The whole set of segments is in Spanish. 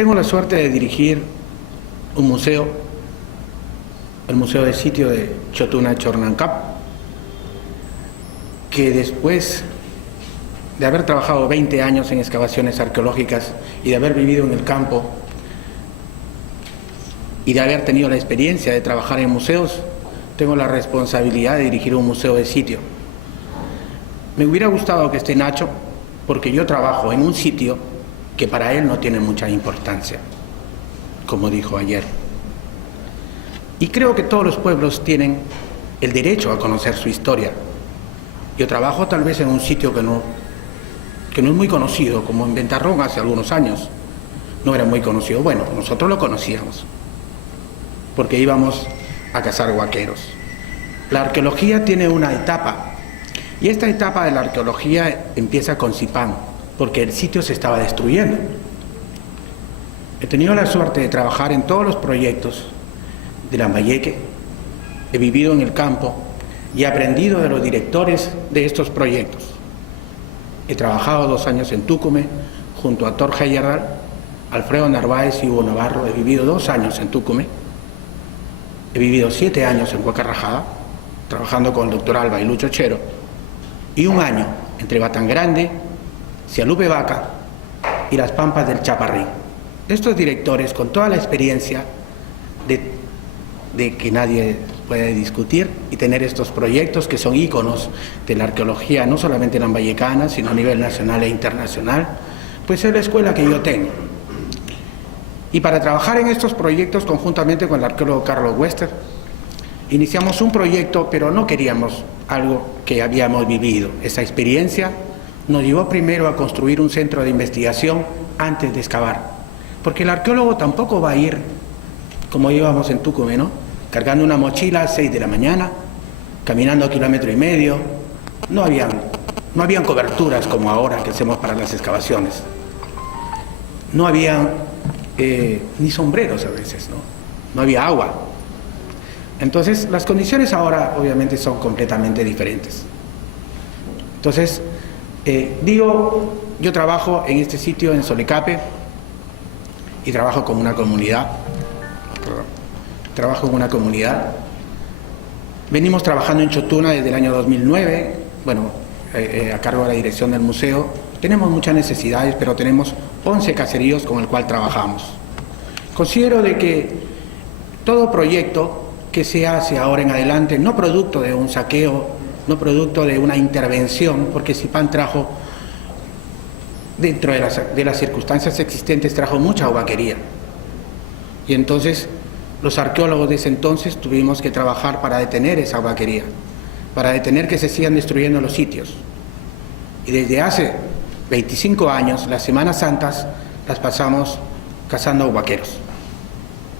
Tengo la suerte de dirigir un museo, el Museo del Sitio de Chotuna Chornancap, que después de haber trabajado 20 años en excavaciones arqueológicas y de haber vivido en el campo y de haber tenido la experiencia de trabajar en museos, tengo la responsabilidad de dirigir un museo de sitio. Me hubiera gustado que esté Nacho, porque yo trabajo en un sitio que para él no tiene mucha importancia, como dijo ayer. Y creo que todos los pueblos tienen el derecho a conocer su historia. Yo trabajo tal vez en un sitio que no es muy conocido, como en Ventarrón hace algunos años. No era muy conocido. Bueno, nosotros lo conocíamos, porque íbamos a cazar huaqueros. La arqueología tiene una etapa, y esta etapa de la arqueología empieza con Zipán, porque el sitio se estaba destruyendo. He tenido la suerte de trabajar en todos los proyectos de Lambayeque, he vivido en el campo y he aprendido de los directores de estos proyectos. He trabajado 2 años en Tucumé junto a Torja Yarral, Alfredo Narváez y Hugo Navarro. He vivido 2 años en Tucumé. He vivido 7 años en Huaca Rajada, trabajando con el doctor Alba y Lucho Chero, y 1 año entre Batangrande, Cialupe Vaca y las Pampas del Chaparrín. Estos directores, con toda la experiencia de que nadie puede discutir, y tener estos proyectos que son íconos de la arqueología, no solamente lambayecana, sino a nivel nacional e internacional, pues es la escuela que yo tengo. Y para trabajar en estos proyectos conjuntamente con el arqueólogo Carlos Wester, iniciamos un proyecto, pero no queríamos algo que habíamos vivido. Esa experiencia nos llevó primero a construir un centro de investigación antes de excavar, porque el arqueólogo tampoco va a ir como íbamos en Tucumé, ¿no? Cargando una mochila a 6 de la mañana, caminando 1,5 kilómetros. No habían coberturas como ahora que hacemos para las excavaciones. No había ni sombreros a veces, ¿no? No había agua. Entonces, las condiciones ahora obviamente son completamente diferentes. Entonces, yo trabajo en este sitio en Solecape y trabajo con una comunidad. Venimos trabajando en Chotuna desde el año 2009, bueno, a cargo de la dirección del museo. Tenemos muchas necesidades, pero tenemos 11 caseríos con el cual trabajamos. Considero de que todo proyecto que se hace ahora en adelante, no producto de un saqueo, no producto de una intervención, porque Zipán trajo, dentro de las circunstancias existentes, trajo mucha huaquería. Y entonces los arqueólogos de ese entonces tuvimos que trabajar para detener esa huaquería, para detener que se sigan destruyendo los sitios. Y desde hace 25 años, las Semanas Santas las pasamos cazando huaqueros,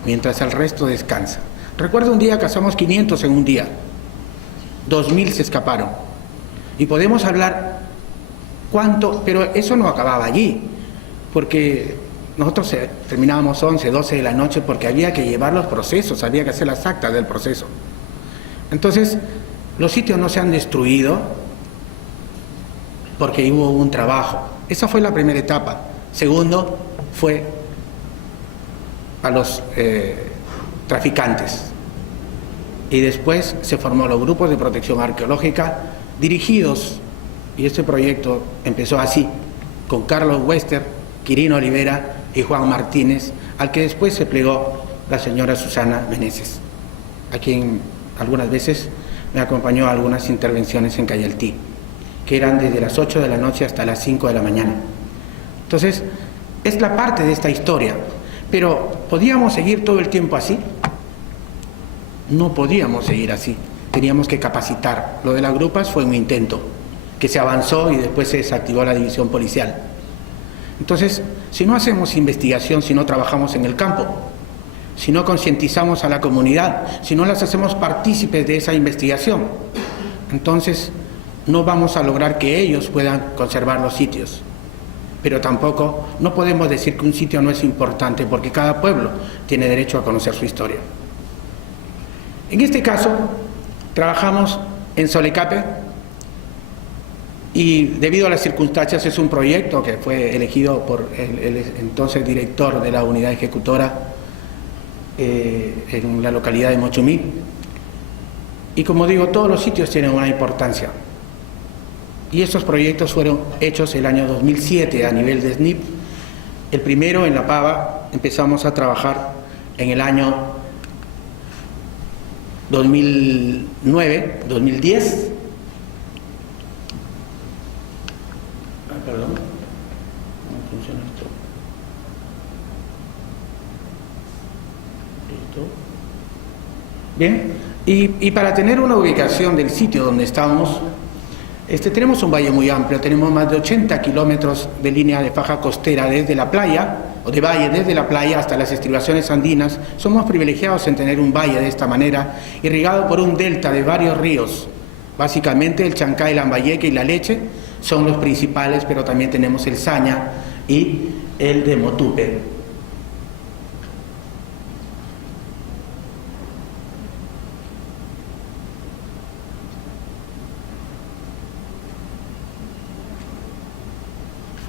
mientras el resto descansa. Recuerdo un día cazamos 500 en un día, 2.000 se escaparon. Y podemos hablar cuánto, pero eso no acababa allí, porque nosotros terminábamos 11, 12 de la noche porque había que llevar los procesos, había que hacer las actas del proceso. Entonces, los sitios no se han destruido porque hubo un trabajo. Esa fue la primera etapa. Segundo, fue a los traficantes. Y después se formó los grupos de protección arqueológica dirigidos, y este proyecto empezó así, con Carlos Wester, Quirino Olivera y Juan Martínez, al que después se plegó la señora Susana Meneses, a quien algunas veces me acompañó a algunas intervenciones en Cayaltí, que eran desde las 8 de la noche hasta las 5 de la mañana. Entonces, es la parte de esta historia, pero ¿podíamos seguir todo el tiempo así? No podíamos seguir así, teníamos que capacitar. Lo de las grupas fue un intento, que se avanzó y después se desactivó la división policial. Entonces, si no hacemos investigación, si no trabajamos en el campo, si no concientizamos a la comunidad, si no las hacemos partícipes de esa investigación, entonces no vamos a lograr que ellos puedan conservar los sitios. Pero tampoco, no podemos decir que un sitio no es importante, porque cada pueblo tiene derecho a conocer su historia. En este caso, trabajamos en Solecape Y debido a las circunstancias es un proyecto que fue elegido por el entonces director de la unidad ejecutora en la localidad de Mochumí. Y como digo, todos los sitios tienen una importancia. Y estos proyectos fueron hechos el año 2007 a nivel de SNIP. El primero en La Pava empezamos a trabajar en el año 2009, 2010. Perdón, ¿cómo funciona esto? Listo. Bien, y para tener una ubicación del sitio donde estamos, tenemos un valle muy amplio, tenemos más de 80 kilómetros de línea de faja costera desde la playa, o de valle desde la playa hasta las estribaciones andinas. Somos privilegiados en tener un valle de esta manera, irrigado por un delta de varios ríos. Básicamente el Chancay, Lambayeque y La Leche son los principales, pero también tenemos el Saña y el de Motupe.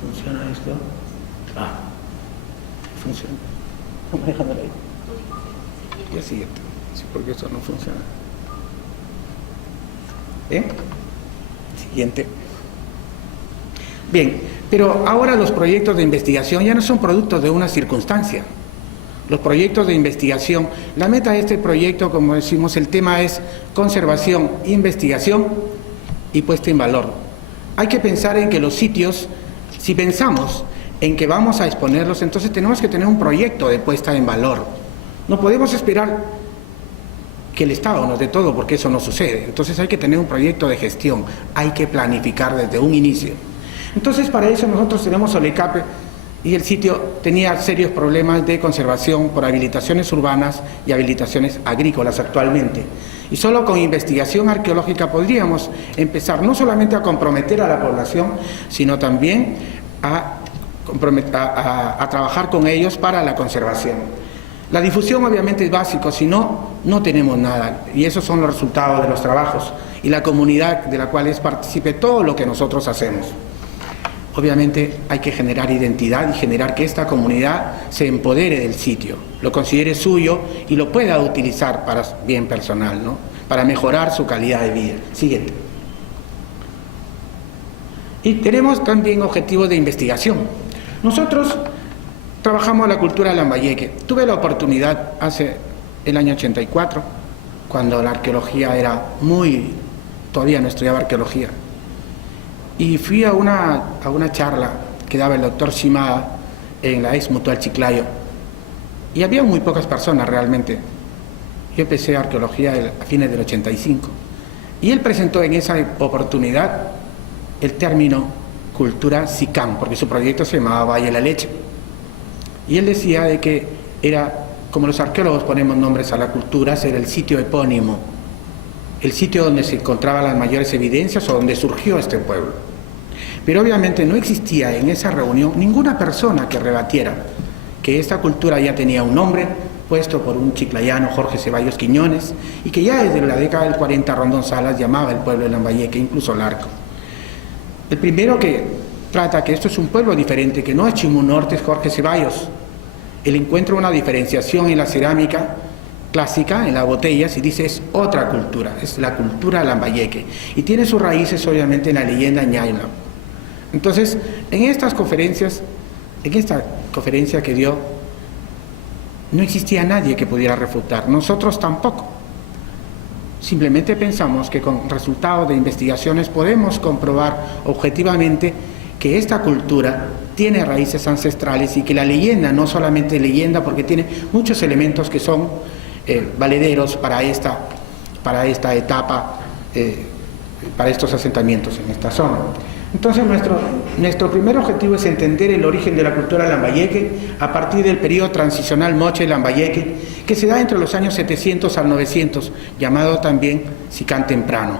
¿Funciona esto? Ah, funciona. ¿Cómo dejándolo ahí? Y el siguiente, sí, porque esto no funciona. ¿Bien? Siguiente. Bien, pero ahora los proyectos de investigación ya no son productos de una circunstancia. Los proyectos de investigación, la meta de este proyecto, como decimos, el tema es conservación, investigación y puesta en valor. Hay que pensar en que los sitios, si pensamos en que vamos a exponerlos, entonces tenemos que tener un proyecto de puesta en valor. No podemos esperar que el Estado nos dé todo, porque eso no sucede. Entonces hay que tener un proyecto de gestión, hay que planificar desde un inicio. Entonces para eso nosotros tenemos Solecape, y el sitio tenía serios problemas de conservación por habilitaciones urbanas y habilitaciones agrícolas actualmente. Y solo con investigación arqueológica podríamos empezar no solamente a comprometer a la población, sino también a trabajar con ellos para la conservación. La difusión obviamente es básico, si no, no tenemos nada, y esos son los resultados de los trabajos y la comunidad de la cual es partícipe todo lo que nosotros hacemos. Obviamente hay que generar identidad y generar que esta comunidad se empodere del sitio, lo considere suyo y lo pueda utilizar para bien personal, ¿no? Para mejorar su calidad de vida. Siguiente. Y tenemos también objetivos de investigación. Nosotros trabajamos la cultura de Lambayeque. Tuve la oportunidad hace el año 84, cuando la arqueología era todavía no estudiaba arqueología. Y fui a una charla que daba el doctor Shimada en la ex Mutual Chiclayo. Y había muy pocas personas realmente. Yo empecé arqueología a fines del 85. Y él presentó en esa oportunidad el término cultura SICAM, porque su proyecto se llamaba Valle de la Leche. Y él decía de que era, como los arqueólogos ponemos nombres a la cultura, era el sitio epónimo, el sitio donde se encontraban las mayores evidencias o donde surgió este pueblo. Pero obviamente no existía en esa reunión ninguna persona que rebatiera que esta cultura ya tenía un nombre puesto por un chiclayano, Jorge Ceballos Quiñones, y que ya desde la década del 40 Rondón Salas llamaba el pueblo de Lambayeque, incluso Larco. El primero que trata que esto es un pueblo diferente, que no es Chimú Norte, es Jorge Ceballos. Él encuentra una diferenciación en la cerámica clásica, en las botellas, y dice es otra cultura, es la cultura Lambayeque, y tiene sus raíces obviamente en la leyenda ñayna. Entonces, en esta conferencia que dio, no existía nadie que pudiera refutar, nosotros tampoco. Simplemente pensamos que con resultados de investigaciones podemos comprobar objetivamente que esta cultura tiene raíces ancestrales y que la leyenda, no solamente leyenda, porque tiene muchos elementos que son valederos para esta etapa, para estos asentamientos en esta zona. Entonces nuestro primer objetivo es entender el origen de la cultura Lambayeque a partir del periodo transicional Moche-Lambayeque, que se da entre los años 700 al 900, llamado también Sicán temprano.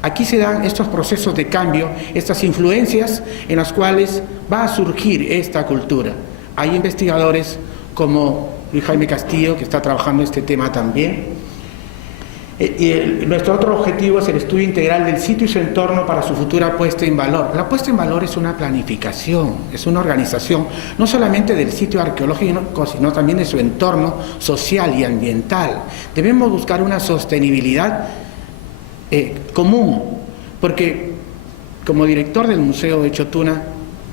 Aquí se dan estos procesos de cambio, estas influencias en las cuales va a surgir esta cultura. Hay investigadores como Luis Jaime Castillo, que está trabajando este tema también, Nuestro otro objetivo es el estudio integral del sitio y su entorno para su futura puesta en valor. La puesta en valor es una planificación, es una organización, no solamente del sitio arqueológico, sino también de su entorno social y ambiental. Debemos buscar una sostenibilidad común, porque como director del Museo de Chotuna,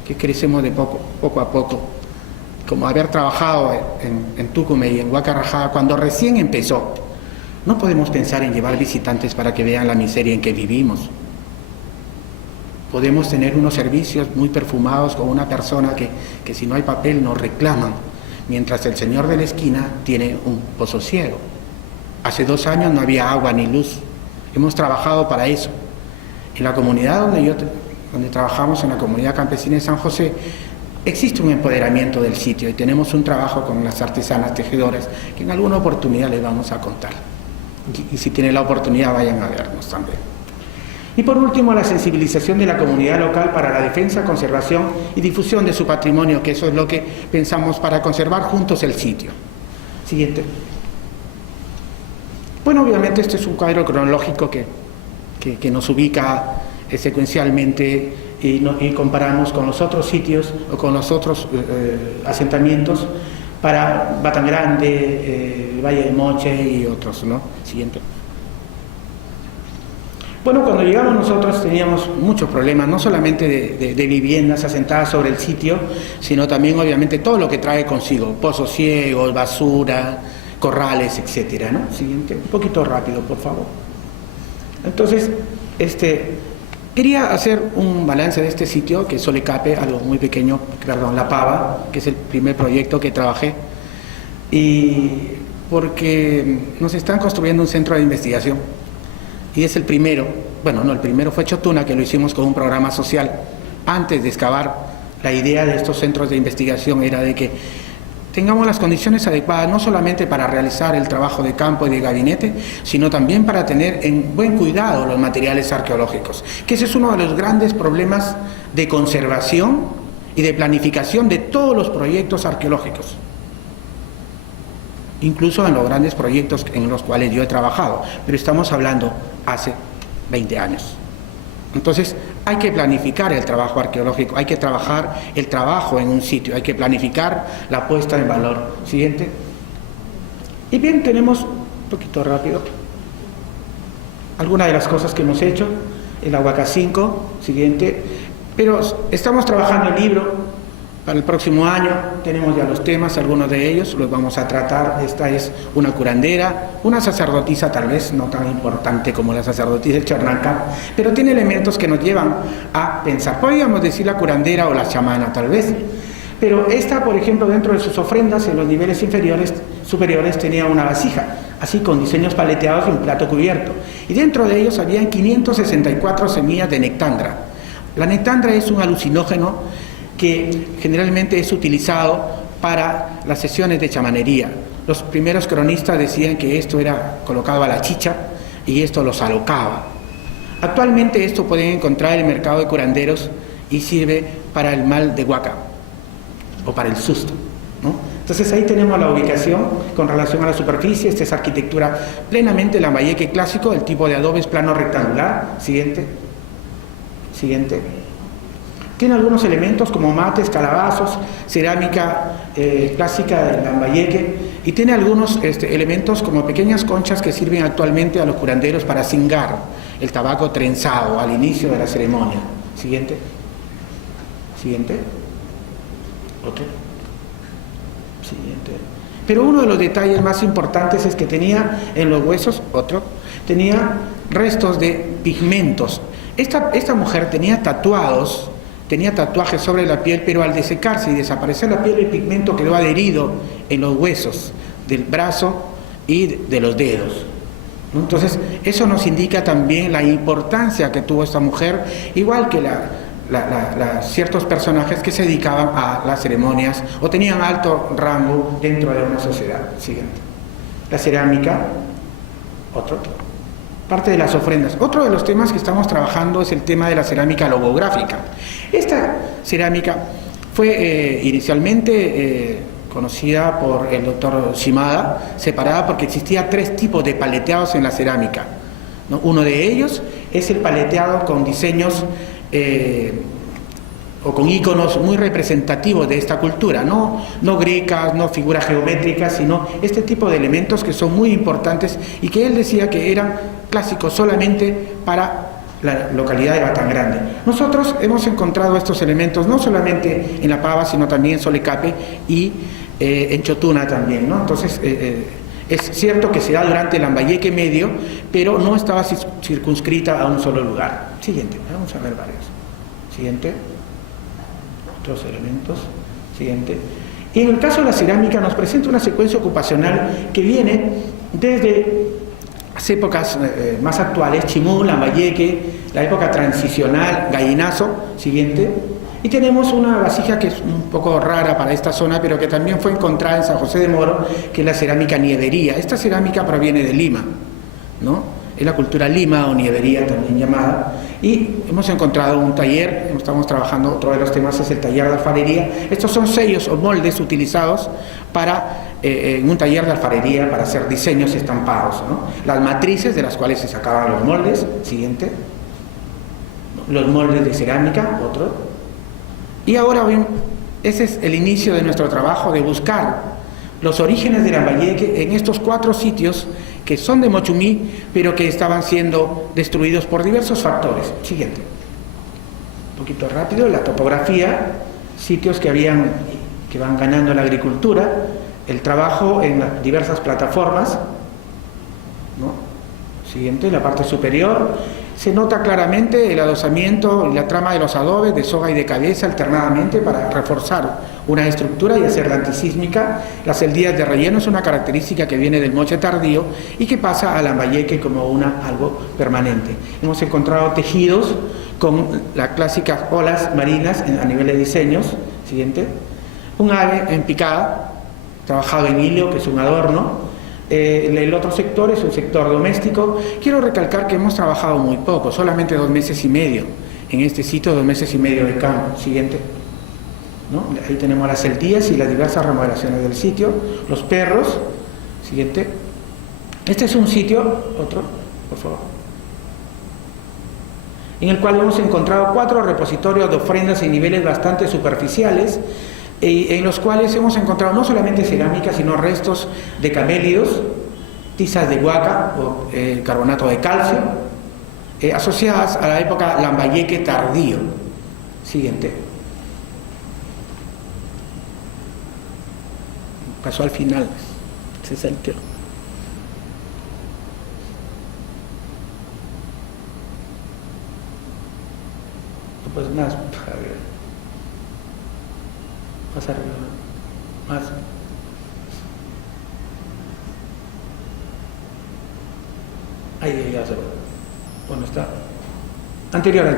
que crecemos de poco a poco, como haber trabajado en Tucumán y en Huacarajá, cuando recién empezó, no podemos pensar en llevar visitantes para que vean la miseria en que vivimos. Podemos tener unos servicios muy perfumados con una persona que si no hay papel nos reclaman, mientras el señor de la esquina tiene un pozo ciego. Hace 2 años no había agua ni luz. Hemos trabajado para eso. En la comunidad donde trabajamos, en la comunidad campesina de San José, existe un empoderamiento del sitio y tenemos un trabajo con las artesanas tejedoras que en alguna oportunidad les vamos a contar. Y si tienen la oportunidad, vayan a vernos también. Y por último, la sensibilización de la comunidad local para la defensa, conservación y difusión de su patrimonio, que eso es lo que pensamos para conservar juntos el sitio. Siguiente. Bueno, obviamente este es un cuadro cronológico que nos ubica secuencialmente y comparamos con los otros sitios o con los otros asentamientos para Batangrande, Valle de Moche y otros, ¿no? Siguiente. Bueno, cuando llegamos nosotros teníamos muchos problemas, no solamente de viviendas asentadas sobre el sitio, sino también obviamente todo lo que trae consigo, pozos ciegos, basura, corrales, etcétera, ¿no? Siguiente, un poquito rápido, por favor. Entonces, quería hacer un balance de este sitio, que es Solecape, algo muy pequeño, perdón, La Pava, que es el primer proyecto que trabajé, y porque nos están construyendo un centro de investigación, y es el primero, bueno, no, el primero fue Chotuna, que lo hicimos con un programa social. Antes de excavar, la idea de estos centros de investigación era de que tengamos las condiciones adecuadas, no solamente para realizar el trabajo de campo y de gabinete, sino también para tener en buen cuidado los materiales arqueológicos, que ese es uno de los grandes problemas de conservación y de planificación de todos los proyectos arqueológicos, incluso en los grandes proyectos en los cuales yo he trabajado, pero estamos hablando hace 20 años. Entonces, hay que planificar el trabajo arqueológico, hay que trabajar el trabajo en un sitio, hay que planificar la puesta en valor. Siguiente. Y bien, tenemos, un poquito rápido, algunas de las cosas que hemos hecho, el Huaca 5, siguiente, pero estamos trabajando el libro para el próximo año, tenemos ya los temas, algunos de ellos los vamos a tratar. Esta es una curandera, una sacerdotisa tal vez no tan importante como la sacerdotisa del Charnacá, pero tiene elementos que nos llevan a pensar. Podríamos decir la curandera o la chamana tal vez, pero esta, por ejemplo, dentro de sus ofrendas en los niveles superiores tenía una vasija, así con diseños paleteados y un plato cubierto, y dentro de ellos habían 564 semillas de nectandra. La nectandra es un alucinógeno que generalmente es utilizado para las sesiones de chamanería. Los primeros cronistas decían que esto era colocado a la chicha y esto los alocaba. Actualmente esto pueden encontrar en el mercado de curanderos y sirve para el mal de Huaca o para el susto, ¿no? Entonces ahí tenemos la ubicación con relación a la superficie. Esta es arquitectura plenamente lambayeque clásico, el tipo de adobes plano rectangular. Siguiente. Siguiente. Tiene algunos elementos como mates, calabazos, cerámica clásica de Lambayeque, y tiene algunos elementos como pequeñas conchas que sirven actualmente a los curanderos para cingar el tabaco trenzado al inicio de la ceremonia. Siguiente. Siguiente. Otro. Siguiente. Pero uno de los detalles más importantes es que tenía en los huesos, tenía restos de pigmentos. Esta mujer tenía tatuajes sobre la piel, pero al desecarse y desaparecer la piel, el pigmento quedó adherido en los huesos del brazo y de los dedos, ¿no? Entonces, eso nos indica también la importancia que tuvo esta mujer, igual que ciertos personajes que se dedicaban a las ceremonias o tenían alto rango dentro de una sociedad. Siguiente. La cerámica, parte de las ofrendas. Otro de los temas que estamos trabajando es el tema de la cerámica logográfica. Esta cerámica fue inicialmente conocida por el doctor Shimada, separada porque existía 3 tipos de paleteados en la cerámica, ¿no? Uno de ellos es el paleteado con diseños o con iconos muy representativos de esta cultura, no grecas, no figuras geométricas, sino este tipo de elementos que son muy importantes y que él decía que eran clásicos solamente para la localidad de Batangrande. Nosotros hemos encontrado estos elementos no solamente en La Pava, sino también en Solecape y en Chotuna también, ¿no? Entonces, es cierto que se da durante el Lambayeque medio, pero no estaba circunscrita a un solo lugar. Siguiente, vamos a ver varios. Siguiente. Otros elementos. Siguiente. Y en el caso de la cerámica nos presenta una secuencia ocupacional que viene desde las épocas más actuales, Chimú, Lambayeque, la época transicional, Gallinazo, siguiente, y tenemos una vasija que es un poco rara para esta zona, pero que también fue encontrada en San José de Moro, que es la cerámica nievería. Esta cerámica proviene de Lima, ¿no? Es la cultura Lima o nievería también llamada, y hemos encontrado un taller, estamos trabajando, otro de los temas es el taller de alfarería. Estos son sellos o moldes utilizados para en un taller de alfarería para hacer diseños estampados, ¿no? Las matrices de las cuales se sacaban los moldes, siguiente, los moldes de cerámica, otro. Y ahora bien, ese es el inicio de nuestro trabajo de buscar los orígenes de Lambayeque en estos 4 sitios que son de Mochumí, pero que estaban siendo destruidos por diversos factores. Siguiente. Un poquito rápido, la topografía, sitios que van ganando la agricultura, el trabajo en las diversas plataformas, ¿no? Siguiente, en la parte superior, se nota claramente el adosamiento y la trama de los adobes de soga y de cabeza alternadamente para reforzar una estructura y hacerla antisísmica. Las celdillas de relleno es una característica que viene del Moche tardío y que pasa a Lambayeque como algo permanente. Hemos encontrado tejidos con las clásicas olas marinas a nivel de diseños. Siguiente. Un ave en picada, trabajado en hilo, que es un adorno. El otro sector es un sector doméstico. Quiero recalcar que hemos trabajado muy poco, solamente 2 meses y medio en este sitio, 2 meses y medio de campo. Siguiente, ¿no? Ahí tenemos las celdillas y las diversas remodelaciones del sitio, los perros. Siguiente. Este es un sitio, otro, por favor, en el cual hemos encontrado 4 repositorios de ofrendas en niveles bastante superficiales, en los cuales hemos encontrado no solamente cerámica, sino restos de camélidos, tizas de huaca o carbonato de calcio, asociadas a la época Lambayeque tardío. Siguiente. Pasó al final, se salteó. Pues más, más arriba, más. Ahí ya se va. Bueno, está. Anterior.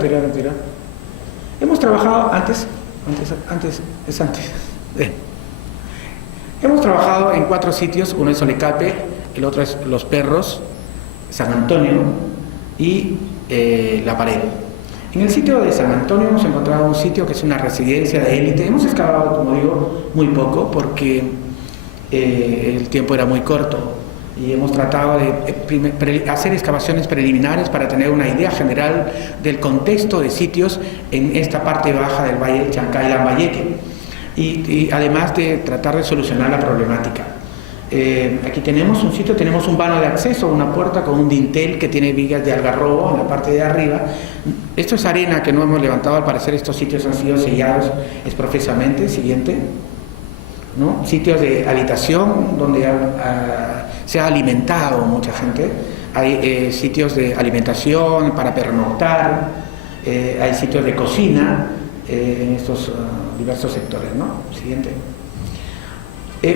Hemos trabajado antes. Hemos trabajado en 4 sitios, uno es Solecape, el otro es Los Perros, San Antonio y La Pared. En el sitio de San Antonio hemos encontrado un sitio que es una residencia de élite. Hemos excavado, como digo, muy poco porque el tiempo era muy corto y hemos tratado de hacer excavaciones preliminares para tener una idea general del contexto de sitios en esta parte baja del Valle del Chancay y Lambayeque y además de tratar de solucionar la problemática. Aquí tenemos un sitio, tenemos un vano de acceso, una puerta con un dintel que tiene vigas de algarrobo en la parte de arriba. Esto es arena que no hemos levantado, al parecer estos sitios han sido sellados exprofesamente. Siguiente, ¿no? Sitios de habitación donde se ha alimentado mucha gente. Hay sitios de alimentación para pernoctar, hay sitios de cocina en estos diversos sectores, ¿no? Siguiente.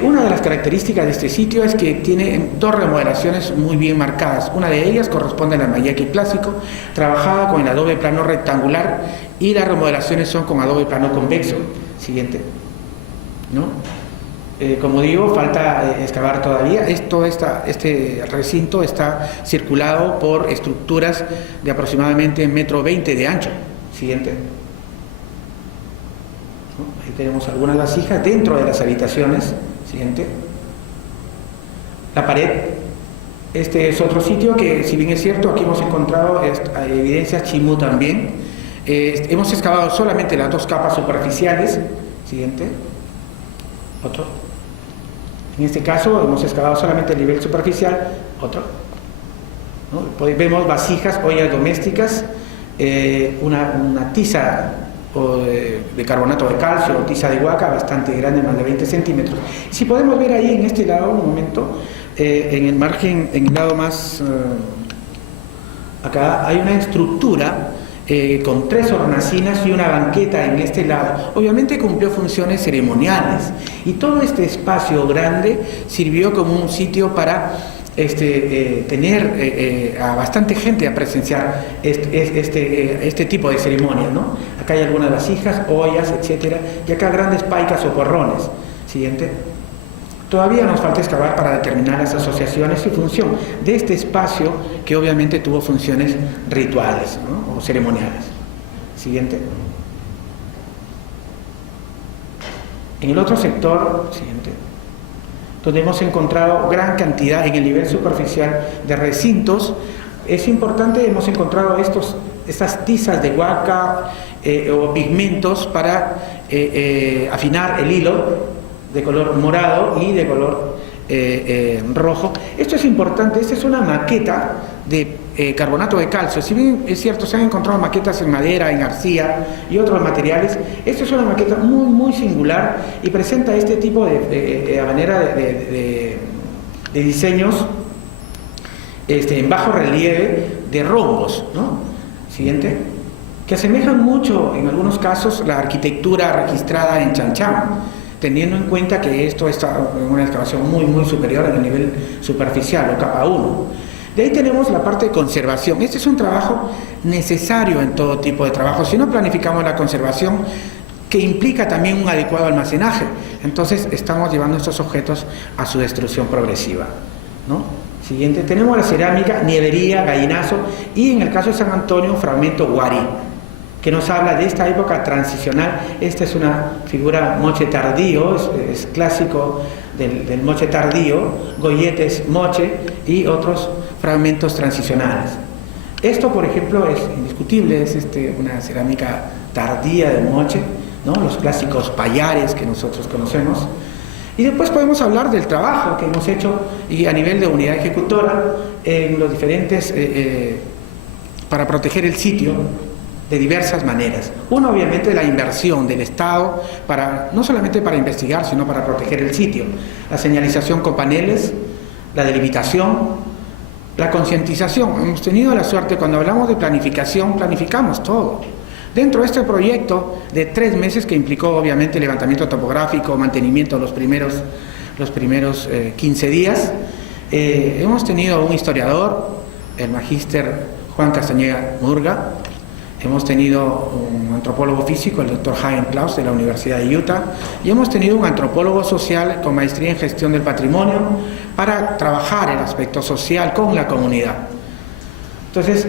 Una de las características de este sitio es que tiene 2 remodelaciones muy bien marcadas. Una de ellas corresponde al Lambayeque clásico, trabajada con el adobe plano rectangular, y las remodelaciones son con adobe plano convexo. Siguiente, ¿no? Como digo, falta excavar todavía. Este recinto está circulado por estructuras de aproximadamente 1,20 m de ancho. Siguiente. ¿no? Ahí tenemos algunas vasijas dentro de las habitaciones. Siguiente. La pared. Este es otro sitio que, si bien es cierto, aquí hemos encontrado evidencias chimú también. Hemos excavado solamente las 2 capas superficiales. Siguiente. Otro. En este caso hemos excavado solamente el nivel superficial. Otro. ¿No? Pues vemos vasijas, ollas domésticas, una tiza de carbonato de calcio o tiza de huaca bastante grande, más de 20 centímetros. Si podemos ver ahí en este lado, un momento, en el margen, en el lado más acá, hay una estructura con 3 hornacinas y una banqueta en este lado. Obviamente cumplió funciones ceremoniales y todo este espacio grande sirvió como un sitio para tener a bastante gente a presenciar este tipo de ceremonias, ¿no? Acá hay algunas vasijas, ollas, etcétera, y acá grandes paicas o porrones. Siguiente. Todavía nos falta excavar para determinar las asociaciones y función de este espacio que obviamente tuvo funciones rituales, ¿no? O ceremoniales. Siguiente. En el otro sector, siguiente, donde hemos encontrado gran cantidad en el nivel superficial de recintos, es importante, hemos encontrado estas tizas de huaca o pigmentos para afinar el hilo de color morado y de color rojo. Esto es importante, esta es una maqueta de carbonato de calcio. Si bien es cierto, se han encontrado maquetas en madera, en arcilla y otros materiales, esta es una maqueta muy, muy singular y presenta este tipo de manera de diseños en bajo relieve de rombos, ¿no? Siguiente. Que asemejan mucho, en algunos casos, la arquitectura registrada en Chanchán, teniendo en cuenta que esto está en una excavación muy, muy superior al nivel superficial o capa 1. De ahí tenemos la parte de conservación. Este es un trabajo necesario en todo tipo de trabajo. Si no planificamos la conservación, que implica también un adecuado almacenaje, entonces estamos llevando estos objetos a su destrucción progresiva, ¿no? Siguiente, tenemos la cerámica, nievería, gallinazo y en el caso de San Antonio, fragmento guarí, que nos habla de esta época transicional. Esta es una figura moche tardío, es clásico del moche tardío, golletes moche y otros fragmentos transicionales. Esto, por ejemplo, es indiscutible, es una cerámica tardía de moche, ¿no? Los clásicos payares que nosotros conocemos. Y después podemos hablar del trabajo que hemos hecho y a nivel de unidad ejecutora en los diferentes, para proteger el sitio de diversas maneras. Uno, obviamente, la inversión del Estado, no solamente para investigar, sino para proteger el sitio. La señalización con paneles, la delimitación, la concientización. Hemos tenido la suerte, cuando hablamos de planificación, planificamos todo. Dentro de este proyecto de 3 meses, que implicó obviamente levantamiento topográfico, mantenimiento los primeros 15 días, hemos tenido un historiador, el magíster Juan Castañeda Murga, hemos tenido un antropólogo físico, el doctor Hagen Klaus de la Universidad de Utah, y hemos tenido un antropólogo social con maestría en gestión del patrimonio para trabajar el aspecto social con la comunidad. Entonces,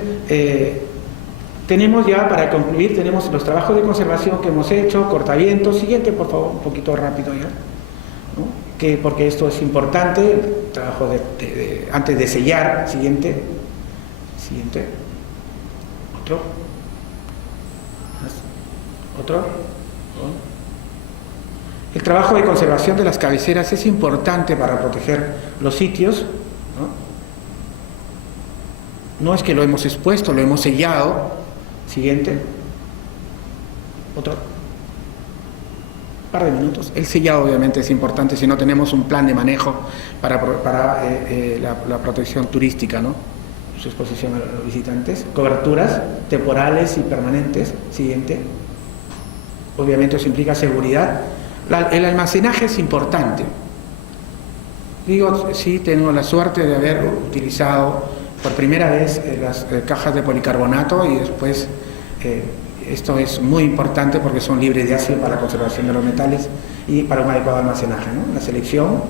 tenemos ya, para concluir, tenemos los trabajos de conservación que hemos hecho, cortavientos. Siguiente, por favor, un poquito rápido ya, ¿no? Porque esto es importante, el trabajo antes de sellar. Siguiente. Otro. El trabajo de conservación de las cabeceras es importante para proteger los sitios, ¿no? No es que lo hemos expuesto, lo hemos sellado. Siguiente. Otro. Un par de minutos. El sellado obviamente es importante si no tenemos un plan de manejo para la protección turística, ¿no? Su exposición a los visitantes. Coberturas temporales y permanentes. Siguiente. Obviamente eso implica seguridad. El almacenaje es importante. Digo, sí, tengo la suerte de haber utilizado por primera vez las cajas de policarbonato y después esto es muy importante porque son libres de ácido para la conservación de los metales y para un adecuado almacenaje, ¿no? La selección,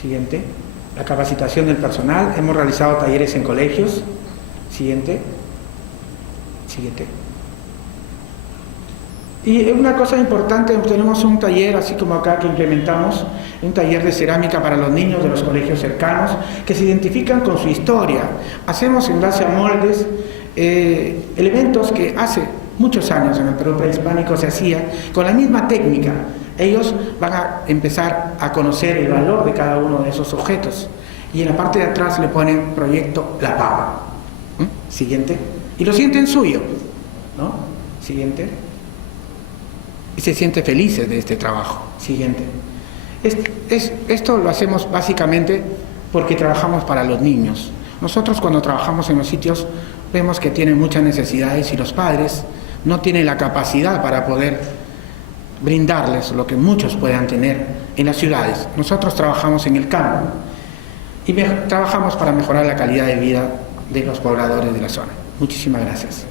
siguiente, la capacitación del personal, hemos realizado talleres en colegios, siguiente, Y una cosa importante, tenemos un taller, así como acá que implementamos, un taller de cerámica para los niños de los colegios cercanos, que se identifican con su historia. Hacemos en base a moldes, elementos que hace muchos años en el Perú prehispánico se hacía con la misma técnica. Ellos van a empezar a conocer el valor de cada uno de esos objetos. Y en la parte de atrás le ponen proyecto La Pava. Siguiente. Y lo sienten suyo, ¿no? Siguiente. Y se sienten felices de este trabajo. Siguiente. Esto lo hacemos básicamente porque trabajamos para los niños. Nosotros cuando trabajamos en los sitios vemos que tienen muchas necesidades y los padres no tienen la capacidad para poder brindarles lo que muchos puedan tener en las ciudades. Nosotros trabajamos en el campo y trabajamos para mejorar la calidad de vida de los pobladores de la zona. Muchísimas gracias.